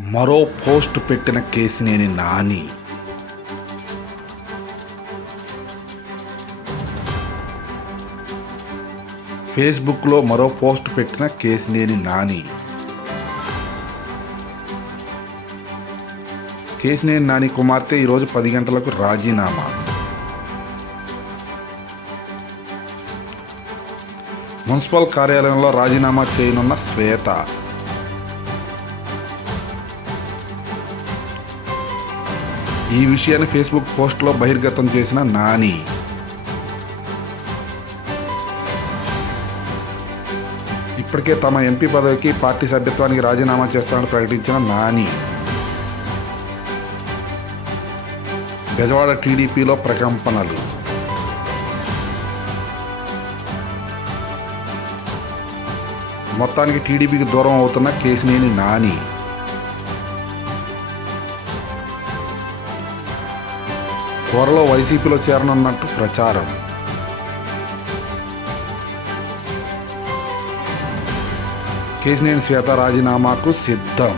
మరో పోస్ట్ పెట్టిన కేసినేని నాని. ఫేస్బుక్లో మరో పోస్ట్ పెట్టిన కేసినేని నాని. కేసినేని నాని కుమార్తె ఈరోజు పది గంటలకు రాజీనామా. మున్సిపల్ కార్యాలయంలో రాజీనామా చేయనున్న శ్వేత. ఈ విషయాన్ని ఫేస్బుక్ పోస్ట్లో బహిర్గతం చేసిన నాని. ఇప్పటికే తమ ఎంపీ పదవికి పార్టీ సభ్యత్వానికి రాజీనామా చేస్తానని ప్రకటించిన నాని. బెజవాడ టీడీపీలో ప్రకంపనలు. మొత్తానికి టీడీపీకి దూరం అవుతున్న కేసినేని నాని. త్వరలో వైసీపీలో చేరనున్నట్టు ప్రచారం. కేసినేని శ్వేత రాజీనామాకు సిద్ధం.